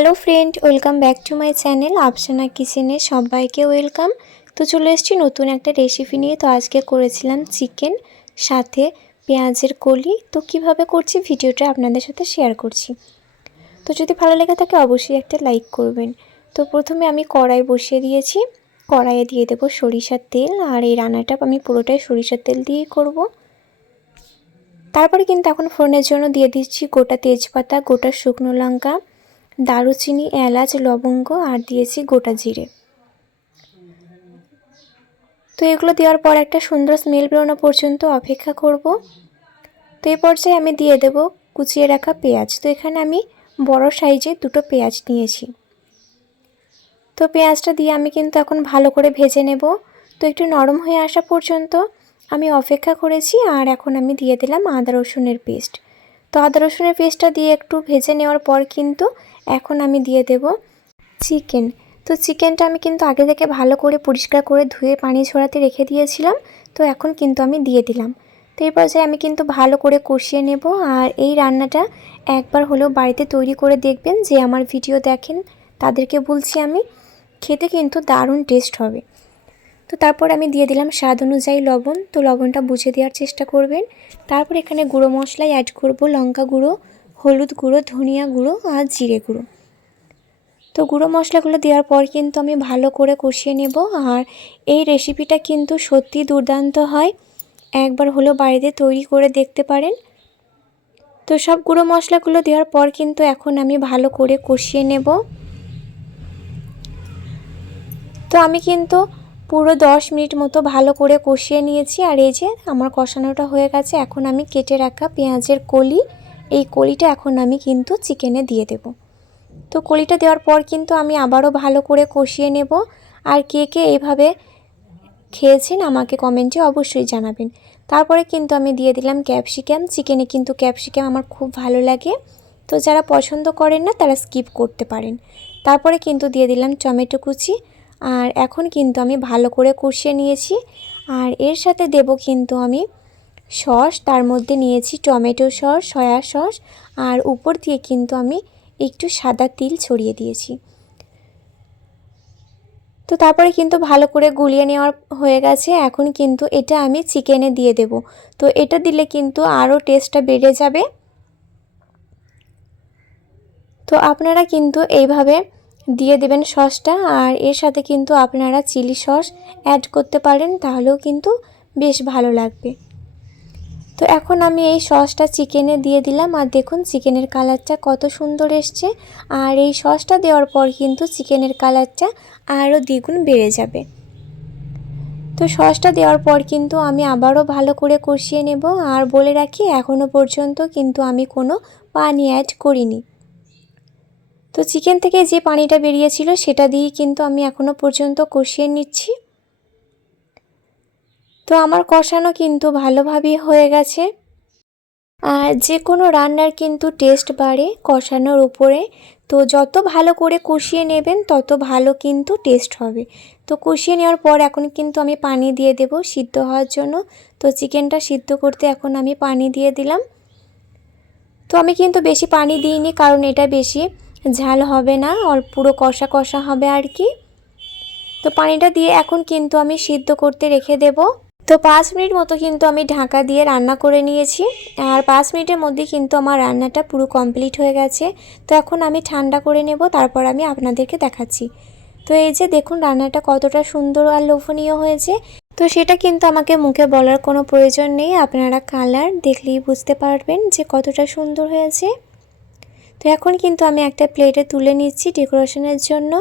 Hello friend, welcome back to my channel Afsana কিচেনে সবাইকে welcome. তো চলে এসেছি নতুন একটা রেসিপি নিয়ে। তো আজকে করেছিলাম চিকেন, সাথে পেঁয়াজের কলি। তো কীভাবে করছি ভিডিওটা আপনাদের সাথে শেয়ার করছি। তো যদি ভালো লেগে থাকে অবশ্যই একটা লাইক করবেন। তো প্রথমে আমি কড়াই বসিয়ে দিয়েছি। কড়াইয়ে দিয়ে দেবো সরিষার তেল আর এই রান্নাটা আমি পুরোটাই সরিষার তেল দিয়েই করব। তারপরে কিন্তু এখন ফোড়নের জন্য দিয়ে দিচ্ছি গোটা তেজপাতা, গোটা শুকনো লঙ্কা দারুচিনি, এলাচ, লবঙ্গ আর দিয়েছি গোটা জিরে। তো এগুলো দেওয়ার পর একটা সুন্দর স্মেল বেরোনো পর্যন্ত অপেক্ষা করব। তো এই পর্যায়ে আমি দিয়ে দেব কুচিয়ে রাখা পেঁয়াজ। তো এখানে আমি বড় সাইজে দুটো পেঁয়াজ নিয়েছি। তো পেঁয়াজটা দিয়ে আমি কিন্তু এখন ভালো করে ভেজে নেব। তো একটু নরম হয়ে আসা পর্যন্ত আমি অপেক্ষা করেছি আর এখন আমি দিয়ে দিলাম আদা রসুনের পেস্ট। তো আদা রসুনের পেস্টটা দিয়ে একটু ভেজে নেওয়ার পর কিন্তু এখন আমি দিয়ে দেব চিকেন। তো চিকেনটা আমি কিন্তু আগে থেকে ভালো করে পরিষ্কার করে ধুয়ে পানি ছড়াতে রেখে দিয়েছিলাম, তো এখন কিন্তু আমি দিয়ে দিলাম। তো এই পর্যায়ে আমি কিন্তু ভালো করে কষিয়ে নেব আর এই রান্নাটা একবার হলেও বাড়িতে তৈরি করে দেখবেন যে আমার ভিডিও দেখেন, তাদেরকে বলছি আমি, খেতে কিন্তু দারুণ টেস্ট হবে। তো তারপর আমি দিয়ে দিলাম স্বাদ অনুযায়ী লবণ। তো লবণটা বুঝে দেওয়ার চেষ্টা করবেন। তারপর এখানে গুঁড়ো মশলাই অ্যাড করব লঙ্কা গুঁড়ো, হলুদ গুঁড়ো, ধনিয়া গুঁড়ো আর জিরে গুঁড়ো। তো গুঁড়ো মশলাগুলো দেওয়ার পর কিন্তু আমি ভালো করে কষিয়ে নেব। আর এই রেসিপিটা কিন্তু সত্যি দুর্দান্ত হয়। একবার হলেও বাড়িতে তৈরি করে দেখতে পারেন। তো সব গুঁড়ো মশলাগুলো দেওয়ার পর কিন্তু এখন আমি ভালো করে কষিয়ে নেব। তো আমি কিন্তু পুরো দশ মিনিট মতো ভালো করে কষিয়ে নিয়েছি আর এই যে আমার কষানোটা হয়ে গেছে, এখন আমি কেটে রাখা পেঁয়াজের কলি। এই কলিটা এখন আমি কিন্তু চিকেনে দিয়ে দেব। তো কলিটা দেওয়ার পর কিন্তু আমি আবারও ভালো করে কষিয়ে নেব। আর কে কে এইভাবে খেয়েছেন আমাকে কমেন্টে অবশ্যই জানাবেন। তারপরে কিন্তু আমি দিয়ে দিলাম ক্যাপসিকাম। চিকেনে কিন্তু ক্যাপসিকাম আমার খুব ভালো লাগে। তো যারা পছন্দ করেন না তারা স্কিপ করতে পারেন। তারপরে কিন্তু দিয়ে দিলাম টমেটো কুচি। আর এখন কিন্তু আমি ভালো করে কষিয়ে নিয়েছি। আর এর সাথে দেব কিন্তু আমি সস, তার মধ্যে নিয়েছি টমেটো সস, সয়া সস, আর উপর দিয়ে কিন্তু আমি একটু সাদা তিল ছড়িয়ে দিয়েছি। তো তারপরে কিন্তু ভালো করে গুলিয়ে নেওয়ার হয়ে গেছে। এখন কিন্তু এটা আমি চিকেনে দিয়ে দেব। তো এটা দিলে কিন্তু আরও টেস্টটা বেড়ে যাবে। তো আপনারা কিন্তু এইভাবে দিয়ে দেবেন সসটা আর এর সাথে কিন্তু আপনারা চিলি সস অ্যাড করতে পারেন, তাহলেও কিন্তু বেশ ভালো লাগবে। তো এখন আমি এই সসটা চিকেনে দিয়ে দিলাম আর দেখুন চিকেনের কালারটা কত সুন্দর এসছে আর এই সসটা দেওয়ার পর কিন্তু চিকেনের কালারটা আরও দ্বিগুণ বেড়ে যাবে। তো সসটা দেওয়ার পর কিন্তু আমি আবারও ভালো করে কষিয়ে নেব আর বলে রাখি এখনও পর্যন্ত কিন্তু আমি কোনো পানি অ্যাড করিনি। তো চিকেন থেকে যে পানিটা বেরিয়েছিল সেটা দিয়েই কিন্তু আমি এখনও পর্যন্ত কষিয়ে নিচ্ছি। তো আমার কষানো কিন্তু ভালোভাবেই হয়ে গেছে। আর যে কোনো রান্নার কিন্তু টেস্ট বাড়ে কষানোর উপরে। তো যত ভালো করে কষিয়ে নেবেন, তত ভালো কিন্তু টেস্ট হবে। তো কষিয়ে নেওয়ার পর এখন কিন্তু আমি পানি দিয়ে দেব সিদ্ধ হওয়ার জন্য। তো চিকেনটা সিদ্ধ করতে এখন আমি পানি দিয়ে দিলাম। তো আমি কিন্তু বেশি পানি দিইনি কারণ এটা বেশি ঝাল হবে না আর পুরো কষা কষা হবে আর কি। তো পানিটা দিয়ে এখন কিন্তু আমি সিদ্ধ করতে রেখে দেব। তো পাঁচ মিনিট মতো কিন্তু আমি ঢাকা দিয়ে রান্না করে নিয়েছি। আর পাঁচ মিনিটের মধ্যে কিন্তু আমার রান্নাটা পুরো কমপ্লিট হয়ে গেছে। তো এখন আমি ঠান্ডা করে নেব, তারপর আমি আপনাদেরকে দেখাচ্ছি। তো এই যে দেখুন রান্নাটা কতটা সুন্দর আর লোভনীয় হয়েছে। তো সেটা কিন্তু আমাকে মুখে বলার কোনো প্রয়োজন নেই, আপনারা কালার দেখলেই বুঝতে পারবেন যে কতটা সুন্দর হয়েছে। তো এখন কিন্তু আমি একটা প্লেটে তুলে নিচ্ছি ডেকোরেশনের জন্য।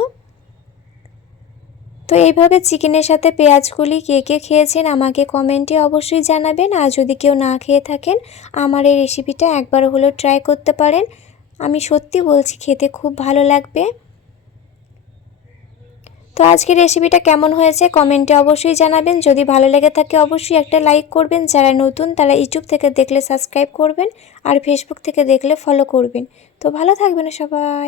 তো এইভাবে চিকেনের সাথে পেঁয়াজগুলি কে কে খেয়েছেন আমাকে কমেন্টে অবশ্যই জানাবেন। আর যদি কেউ না খেয়ে থাকেন, আমার এই রেসিপিটা একবার হলেও ট্রাই করতে পারেন। আমি সত্যি বলছি, খেতে খুব ভালো লাগবে। তো আজকের রেসিপিটা কেমন হয়েছে কমেন্টে অবশ্যই জানাবেন। যদি ভালো লেগে থাকে অবশ্যই একটা লাইক করবেন। যারা নতুন তারা ইউটিউব থেকে দেখলে সাবস্ক্রাইব করবেন আর ফেসবুক থেকে দেখলে ফলো করবেন। তো ভালো থাকবেন সবাই।